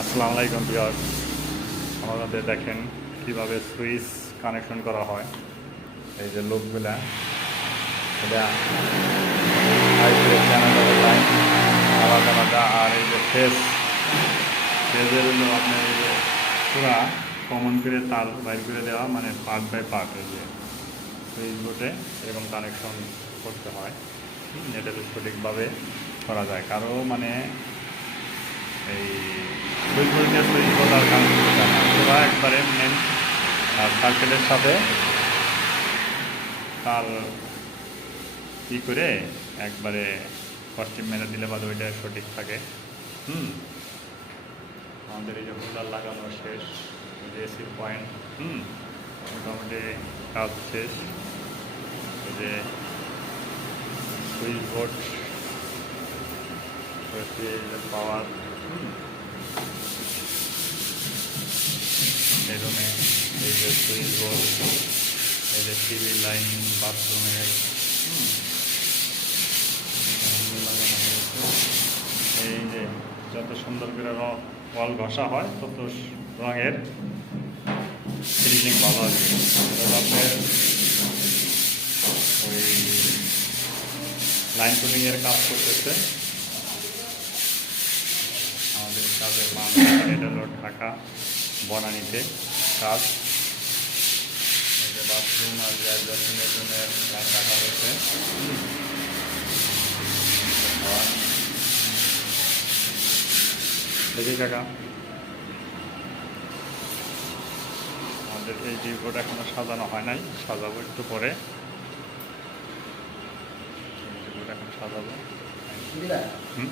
আসসালামু আলাইকুম বিয়ার আমাদের দেখেন কীভাবে সুইচ কানেকশন করা হয়। এই যে লোকগুলা এটা আলাদা আলাদা, আর এই যে ফেস ফেজের হলো আপনার এই যে পুরা কমন করে তার বাইর করে দেওয়া মানে পার্ট বাই পার্ট এই যে সুইচ বোর্ডে এরকম কানেকশন করতে হয়। নেটের সঠিকভাবে করা যায়। কারও মানে এই সুইচ বোর্ড দিয়ে সুইচ বোর্ড আর কানেকশন করতে হয় না পুরা একবারে মেন সার্কেলের সাথে তার ই করে একবারে পশ্চিম মেরে দিলে বাদে ওইটা সঠিক থাকে। হুম। আমাদের এই যে হোল্ডার লাগানো শেষ যে এসির পয়েন্ট হুম, মোটামুটি কাজ শেষ। যে সুইচ বোর্ড পাওয়ার। এই এই যে সুইচ বোর্ড, এই যে টিভি লাইন বাথরুমের। এই যে যত সুন্দর করে ওয়াল ঘষা হয়, তত রঙের ফিনিশিং ভালো আসবে। ওই লাইন পুটিংয়ের কাজ করতেছে আমাদের কাজের মান এটা হলো ঢাকা বনানীতে কাজ। বাথরুম আর অ্যাডজাস্টমেন্টের জন্য রাখা হয়েছে দেখি কাকা। আমাদের এই ডিপোট এখনও সাজানো হয় নাই সাজাবো একটু পরে। ডিপোট এখন সাজাবো। হুম?